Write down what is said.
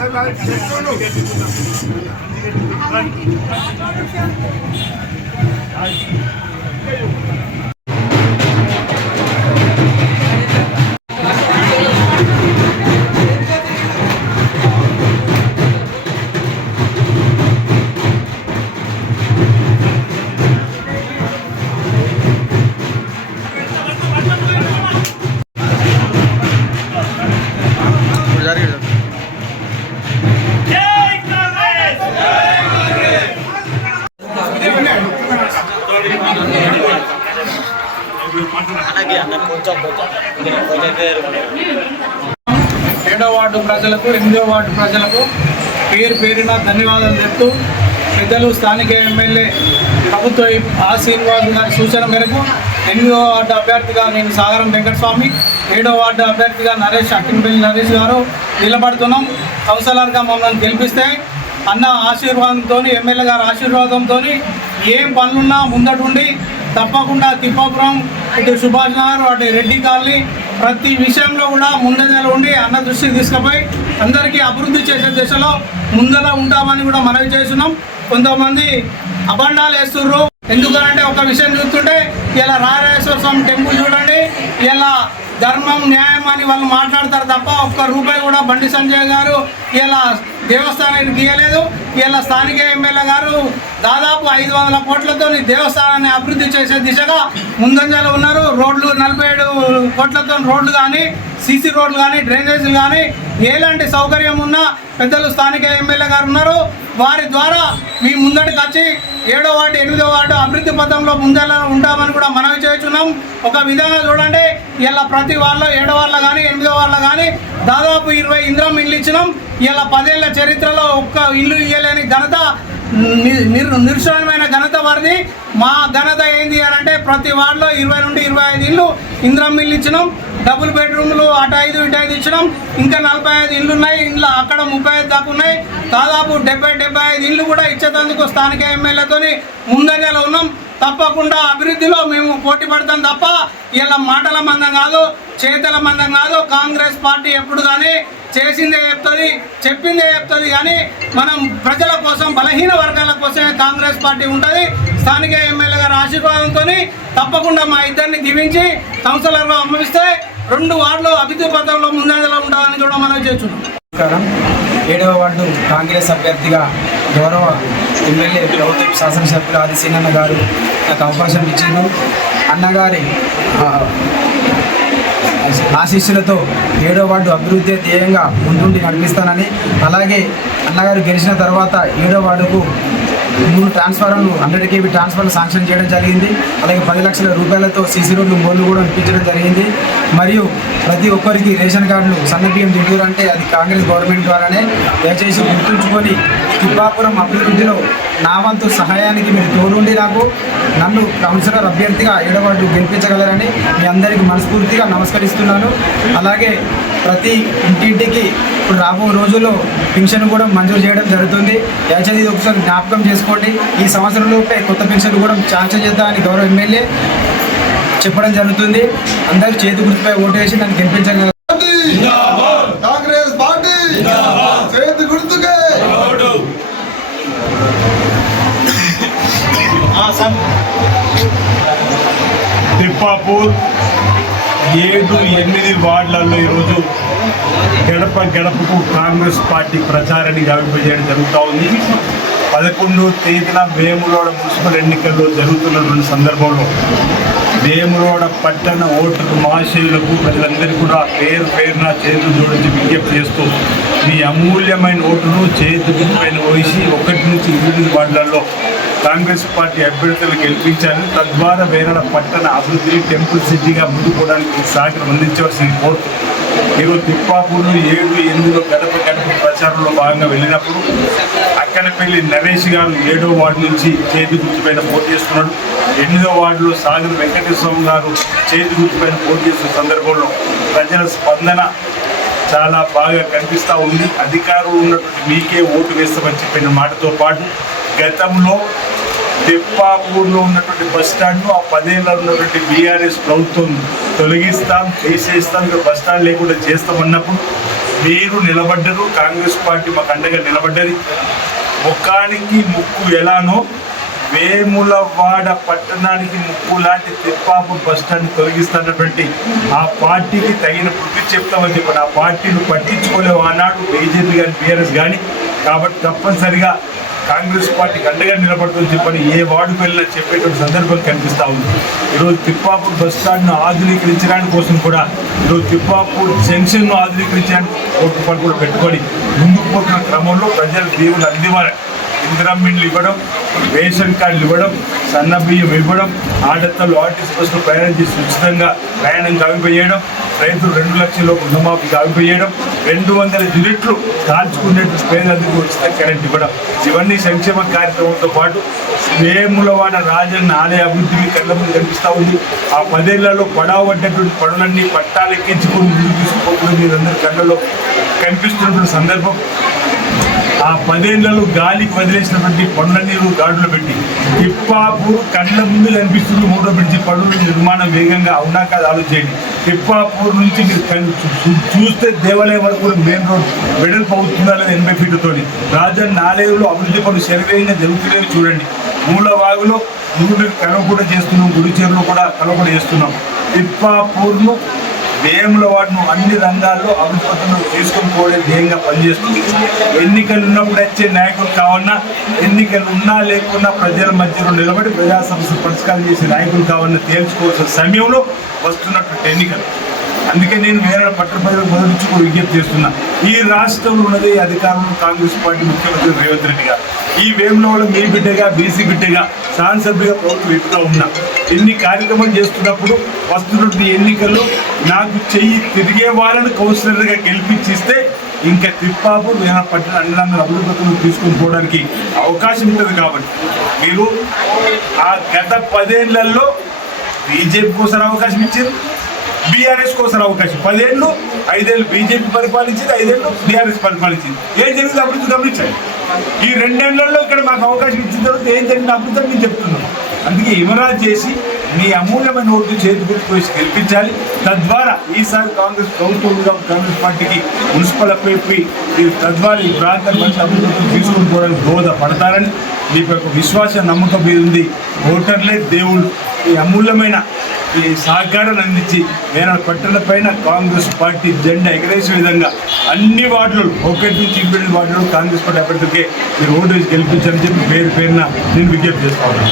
ఏడో వార్డు ప్రజలకు 8వ వార్డు ప్రజలకు పేరు పేరున ధన్యవాదాలు చెప్తూ పెద్దలు స్థానిక ఎమ్మెల్యే ప్రభుత్వ శ్రీనివాస్ గారి సూచన మేరకు 8వ వార్డు అభ్యర్థిగా నేను సాగరం వెంకటస్వామి, 7వ వార్డు అభ్యర్థిగా అక్కినపల్లి నరేష్ గారు నిలబడుతున్నాం. కౌన్సిలర్గా మమ్మల్ని గెలిపిస్తే అన్న ఆశీర్వాదంతో, ఎమ్మెల్యే గారి ఆశీర్వాదంతో ఏం పనులున్నా ముందటుండి తప్పకుండా తిప్పాపురం, ఇటు సుభాష్ నగర్, అటు రెడ్డి కాలనీ ప్రతి విషయంలో కూడా ముందంజలో ఉండి అన్న దృష్టికి తీసుకుపోయి అందరికీ అభివృద్ధి చేసే దిశలో ముందర ఉంటామని కూడా మనవి చేస్తున్నాం. కొంతమంది అబండాలు వేస్తుర్రు. ఎందుకనంటే ఒక విషయం చూస్తుంటే ఇలా రాజరాజేశ్వర స్వామి టెంపుల్ చూడండి, ఇలా ధర్మం న్యాయం అని వాళ్ళు మాట్లాడతారు తప్ప ఒక్క రూపాయి కూడా బండి సంజయ్ గారు ఇలా దేవస్థానానికి గీయలేదు. ఇలా స్థానిక ఎమ్మెల్యే గారు దాదాపు 500 కోట్లతో దేవస్థానాన్ని అభివృద్ధి చేసే దిశగా ముందంజలో ఉన్నారు. రోడ్లు 47 కోట్లతో రోడ్లు కానీ, సీసీ రోడ్లు కానీ, డ్రైనేజీలు కానీ ఎలాంటి సౌకర్యం ఉన్నా పెద్దలు స్థానిక ఎమ్మెల్యే గారు ఉన్నారు. వారి ద్వారా మీ ముందటికి వచ్చి 7వ వార్డు 8వ వార్డు అభివృద్ధి పథంలో ముందర ఉంటామని కూడా మనవి చేస్తున్నాం. ఒక విధంగా చూడండి, ఇలా ప్రతి వాళ్ళ 7వ వార్డులో కానీ 8వ వార్డులో కానీ దాదాపు 20 ఇంద్రం ఇల్లు ఇచ్చినాం. ఇలా 10 ఏళ్ల చరిత్రలో ఒక్క ఇల్లు ఇవ్వలేని ఘనత, నిరుసమైన ఘనత వారిది. మా ఘనత ఏంది అని అంటే ప్రతి వార్డులో 20 నుండి 25 ఇల్లు ఇంద్రం ఇల్లు ఇచ్చినాం. డబుల్ బెడ్రూమ్లు అటు 5 ఇటు 5 ఇచ్చినాం. ఇంకా 45 ఇళ్ళు ఉన్నాయి. ఇంట్లో అక్కడ 35 దాకా ఉన్నాయి. దాదాపు 70-75 ఇళ్ళు కూడా ఇచ్చేందుకు స్థానిక ఎమ్మెల్యేతో ముందంజలో ఉన్నాం. తప్పకుండా అభివృద్ధిలో మేము పోటీ పడతాం తప్ప ఇలా మాటల మందం కాదు, చేతల మందం కాదు. కాంగ్రెస్ పార్టీ ఎప్పుడు కానీ చేసిందే చెప్తుంది, చెప్పిందే చెప్తుంది. కానీ మనం ప్రజల కోసం, బలహీన వర్గాల కోసమే కాంగ్రెస్ పార్టీ ఉంటుంది. స్థానిక ఎమ్మెల్యే గారి ఆశీర్వాదంతో తప్పకుండా మా ఇద్దరిని దీవించి కౌన్సిలర్గా అమ్మవిస్తే 2 వార్డులు అభివృద్ధి పథంలో ముందంజలో ఉండాలని కూడా మనం చేస్తున్నాం. 7వ వార్డు కాంగ్రెస్ అభ్యర్థిగా గౌరవ ఎమ్మెల్యే ప్రభుత్వ శాసనసభ్యులు ఆదిశీనన్న గారు నాకు అవకాశం ఇచ్చిండు. అన్నగారి ఆశీస్సులతో 7వ వార్డు అభివృద్ధి ధ్యేయంగా ముందుండి నడిపిస్తానని, అలాగే అన్నగారు గెలిచిన తర్వాత 7వ వార్డుకు 3 ట్రాన్స్ఫార్మర్లు 100 kV ట్రాన్స్ఫార్మర్లు శాంక్షన్ చేయడం జరిగింది. అలాగే 10 లక్షల రూపాయలతో సీసీ రోడ్లు బోర్లు కూడా ఇప్పించడం జరిగింది. మరియు ప్రతి ఒక్కరికి రేషన్ కార్డులు సన్నబియ్యం దిగురు అంటే అది కాంగ్రెస్ గవర్నమెంట్ ద్వారానే. దయచేసి గుర్తుంచుకొని తిప్పాపురం అభివృద్ధిలో నా వంతు సహాయానికి మీరు తోడుండి నన్ను కౌన్సిలర్ అభ్యర్థిగా 7వ వార్డు గెలిపించగలరని మీ అందరికీ మనస్ఫూర్తిగా నమస్కరిస్తున్నాను. అలాగే ప్రతి ఇంటింటికి ఇప్పుడు రాబో రోజుల్లో పెన్షన్ కూడా మంజూరు చేయడం జరుగుతుంది. దయచేసి ఒకసారి జ్ఞాపకం చేసుకోండి. ఈ సంవత్సరంలోపే కొత్త పెన్షన్ కూడా శాంక్షన్ చేద్దామని గౌరవ ఎమ్మెల్యే చెప్పడం జరుగుతుంది. అందరూ చేతి గుర్తుపై ఓటు వేసి నన్ను గెలిపించగలరు. కాంగ్రెస్ పార్టీ చేతి గుర్తుకే. తిప్పాపూర్ 7-8 వార్డులలో ఈరోజు గడప గడపకు కాంగ్రెస్ పార్టీ ప్రచారాన్ని గావింపజేయడం జరుగుతూ ఉంది. 11వ తేదీన వేములవాడ మున్సిపల్ ఎన్నికల్లో జరుగుతున్నటువంటి సందర్భంలో వేములవాడ పట్టణ ఓటరు మహాశయులకు ప్రజలందరికీ కూడా పేరు పేరున చేతులు జోడించి విజ్ఞప్తి చేస్తూ మీ అమూల్యమైన ఓటును చేతి పైన వేసి 1 నుంచి 8 వార్డులలో కాంగ్రెస్ పార్టీ అభ్యర్థులు గెలిపించాలని, తద్వారా వేరే పట్టణ అభివృద్ధిని టెంపుల్ సిటీగా ముందుకోవడానికి సహకారం అందించవలసింది కోరుతూ ఈరోజు తిప్పాపూర్లో 7-8 గడప గడప ప్రచారంలో భాగంగా వెళ్ళినప్పుడు అక్కనపల్లి నరేష్ గారు 7వ వార్డు నుంచి చేతి గుర్తుపైన పోటీ చేస్తున్నాడు. 8వ వార్డులో సాగర్ వెంకటేశ్వర గారు చేతి గుర్తుపైన పోటీ చేస్తున్న సందర్భంలో ప్రజల స్పందన చాలా బాగా కనిపిస్తూ ఉంది. అధికారులు ఉన్నటువంటి మీకే ఓటు వేస్తామని చెప్పిన మాటతో పాటు గతంలో తిప్పాపూర్లో ఉన్నటువంటి బస్టాండ్ను ఆ 10 ఏళ్ళలో ఉన్నటువంటి బీఆర్ఎస్ ప్రభుత్వం తొలగిస్తాం, చేసేస్తాం, ఇక్కడ బస్టాండ్ లేకుండా చేస్తామన్నప్పుడు మీరు నిలబడ్డరు, కాంగ్రెస్ పార్టీ మాకు అండగా నిలబడ్డది. ముఖానికి ముక్కు ఎలానో వేములవాడ పట్టణానికి ముక్కు లాంటి తిప్పాపూర్ బస్టాండ్ తొలగిస్తున్నటువంటి ఆ పార్టీకి తగిన బుద్ధి చెప్తామని చెప్పండి. ఆ పార్టీని పట్టించుకోలేవు ఆనాడు బీజేపీ కానీ బీఆర్ఎస్ కానీ. కాబట్టి తప్పనిసరిగా కాంగ్రెస్ పార్టీకి అండగా నిలబడుతుందని చెప్పని ఏ వార్డుకు వెళ్ళినా చెప్పేటువంటి సందర్భం కనిపిస్తూ ఉంది. ఈరోజు తిప్పాపూర్ బస్టాండ్ను ఆధునీకరించడానికి కోసం కూడా ఈరోజు తిప్పాపూర్ జంక్షన్ను ఆధునీకరించడానికి కోటి కూడా పెట్టుకొని ముందుకు పోతున్న క్రమంలో ప్రజలు దేవుళ్ళు అందివారు ఇందిరమ్మిండ్లు ఇవ్వడం, రేషన్ కార్డులు ఇవ్వడం, సన్న బియ్యం ఇవ్వడం, ఆడతలు ఆర్టీసీ బస్సులు ప్రయాణం చేసి ఉచితంగా ప్రయాణం గావిపోయేయడం, రైతులు 2 లక్షల రుణమాఫీ గావిపోయేయడం, 200 యూనిట్లు కాల్చుకునేట్టు పేదలకు ఉచిత కరెంట్ ఇవ్వడం, ఇవన్నీ సంక్షేమ కార్యక్రమంతో పాటు వేములవాడ రాజన్న ఆలయ అభివృద్ధి కళ్ళ ముందు కనిపిస్తూ ఉంది. ఆ 10 ఏళ్లలో పడవబడ్డటువంటి పనులన్నీ పట్టాలెక్కించుకొని ముందుకు తీసుకుపోతున్న మీరందరి కళ్ళలో కనిపిస్తున్నటువంటి సందర్భం. ఆ 10 ఏళ్లలో గాలికి వదిలేసినటువంటి కొండ నీరు గాడులు పెట్టి తిప్పాపూర్ కళ్ళ ముందు కనిపిస్తుంది 3వ బ్రిడ్జి పనుల నిర్మాణం వేగంగా అవునా కాదు ఆలోచించండి. తిప్పాపూర్ నుంచి మీరు చూస్తే దేవాలయం వరకు మెయిన్ రోడ్ వెడల్పు అవుతుందా లేదా 80 ఫీట్లతో. రాజన్న ఆలయంలో అభివృద్ధి పనులు శరవేగంగా జరుగుతున్నాయో చూడండి. మూలవాగులో గుడి కలవకూడ చేస్తున్నాం, గుడి చేరులో కూడా కలవకూడ చేస్తున్నాం. తిప్పాపూర్ను వేములవాడను అన్ని రంగాల్లో అభివృద్ధిలో తీసుకొని పోయే ధ్యేయంగా పనిచేస్తుంది. ఎన్నికలు ఉన్నప్పుడు వచ్చే నాయకులు కావాలన్నా, ఎన్నికలు ఉన్నా లేకున్నా ప్రజల మధ్యలో నిలబడి ప్రజా సమస్యలు పరిష్కారం చేసే నాయకులు కావాలన్నా తేల్చుకోవాల్సిన సమయంలో వస్తున్నటువంటి ఎన్నికలు. అందుకే నేను వేరే పట్టణ ప్రజలకు మొదటి కూడా విజ్ఞప్తి చేస్తున్నా. ఈ రాష్ట్రంలో ఉన్నది అధికారంలో కాంగ్రెస్ పార్టీ ముఖ్యమంత్రి రేవంత్ రెడ్డి గారు. ఈ వేములవాడ మీ బిడ్డగా, బీసీ బిడ్డగా, శాసనసభ్యుగా ప్రభుత్వం ఇప్పుతూ ఉన్నా. ఎన్ని కార్యక్రమాలు చేస్తున్నప్పుడు వస్తున్నటువంటి ఎన్నికల్లో నాకు చెయ్యి తిరిగే వాళ్ళని కౌన్సిలర్గా గెలిపించిస్తే ఇంకా తిప్పాపూర్ వేరే పట్టణ అన్ని అభివృద్ధులను తీసుకొని పోవడానికి అవకాశం ఉంటుంది. కాబట్టి మీరు ఆ గత 10 ఏళ్లలో బీజేపీ కోసం అవకాశం ఇచ్చారు, బీఆర్ఎస్ కోసం అవకాశం. 10 ఏళ్ళు, 5 ఏళ్ళు బీజేపీ పరిపాలించింది, 5 ఏళ్ళు బీఆర్ఎస్ పరిపాలించింది. ఏం జరిగింది అభివృద్ధి గమనించండి. ఈ 2 ఏళ్లలో ఇక్కడ మాకు అవకాశం ఇచ్చిన తర్వాత ఏం జరిగిన అభివృద్ధి మేము చెప్తున్నాం. అందుకే ఇమరాజ్ చేసి మీ అమూల్యమైన ఓటు చేతి గుర్తు గెలిపించాలి. తద్వారా ఈసారి కాంగ్రెస్ ప్రభుత్వంగా కాంగ్రెస్ పార్టీకి మున్సిపల్ అప్పి తద్వారా ఈ ప్రాంతం మంచి అభివృద్ధి తీసుకుని పోవడానికి దోహదపడతారని మీకు ఒక విశ్వాస నమ్మకం మీద ఉంది. ఓటర్లే దేవుళ్ళు. ఈ అమూల్యమైన ఈ సహకారాన్ని అందించి వేరే పట్టణ పైన కాంగ్రెస్ పార్టీ జెండా ఎగరేసే విధంగా అన్ని వార్డులు 1 నుంచి 8 వార్డులు కాంగ్రెస్ పార్టీ అభ్యర్థికే మీరు ఓటు వేసి గెలిపించాలని చెప్పి పేరున నేను విజ్ఞప్తి చేస్తాను.